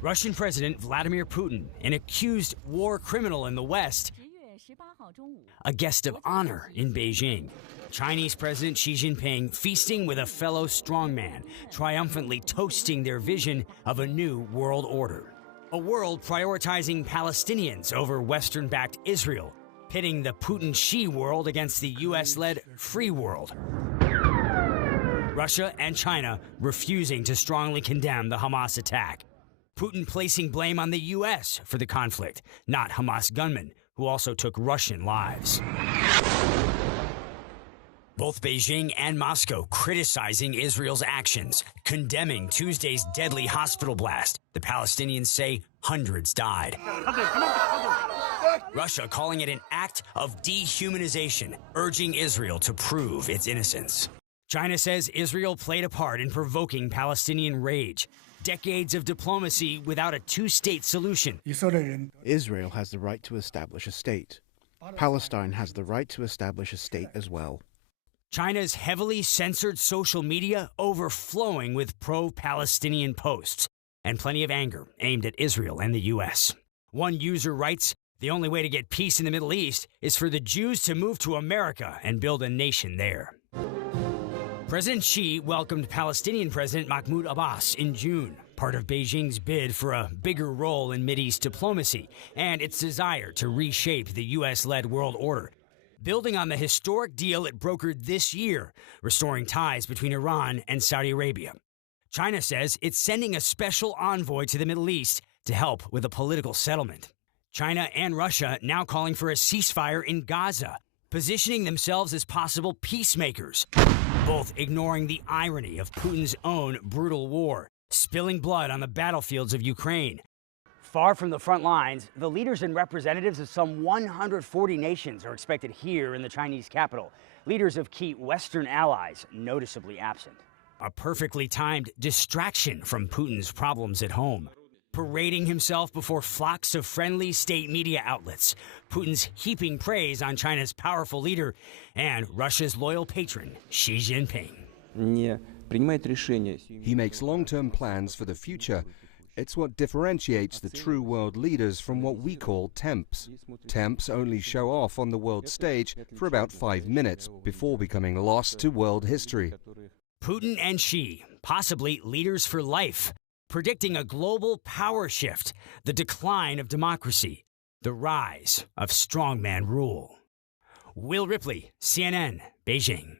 Russian President Vladimir Putin, an accused war criminal in the West, a guest of honor in Beijing. Chinese President Xi Jinping feasting with a fellow strongman, triumphantly toasting their vision of a new world order. A world prioritizing Palestinians over Western-backed Israel, pitting the Putin-Xi world against the U.S.-led free world. Russia and China refusing to strongly condemn the Hamas attack. Putin placing blame on the U.S. for the conflict, not Hamas gunmen, who also took Russian lives. Both Beijing and Moscow criticizing Israel's actions, condemning Tuesday's deadly hospital blast. The Palestinians say hundreds died. Russia calling it an act of dehumanization, urging Israel to prove its innocence. China says Israel played a part in provoking Palestinian rage. Decades of diplomacy without a two-state solution. Israel has the right to establish a state. Palestine has the right to establish a state as well. China's heavily censored social media overflowing with pro-Palestinian posts and plenty of anger aimed at Israel and the U.S. One user writes, "The only way to get peace in the Middle East is for the Jews to move to America and build a nation there." President Xi welcomed Palestinian President Mahmoud Abbas in June, part of Beijing's bid for a bigger role in Mideast diplomacy and its desire to reshape the U.S.-led world order, building on the historic deal it brokered this year, restoring ties between Iran and Saudi Arabia. China says it's sending a special envoy to the Middle East to help with a political settlement. China and Russia now calling for a ceasefire in Gaza, positioning themselves as possible peacemakers, both ignoring the irony of Putin's own brutal war, spilling blood on the battlefields of Ukraine. Far from the front lines, the leaders and representatives of some 140 nations are expected here in the Chinese capital. Leaders of key Western allies noticeably absent. A perfectly timed distraction from Putin's problems at home. Parading himself before flocks of friendly state media outlets, Putin's heaping praise on China's powerful leader and Russia's loyal patron, Xi Jinping. He makes long-term plans for the future. It's what differentiates the true world leaders from what we call temps. Temps only show off on the world stage for about 5 minutes before becoming lost to world history. Putin and Xi, possibly leaders for life, predicting a global power shift, the decline of democracy, the rise of strongman rule. Will Ripley, CNN, Beijing.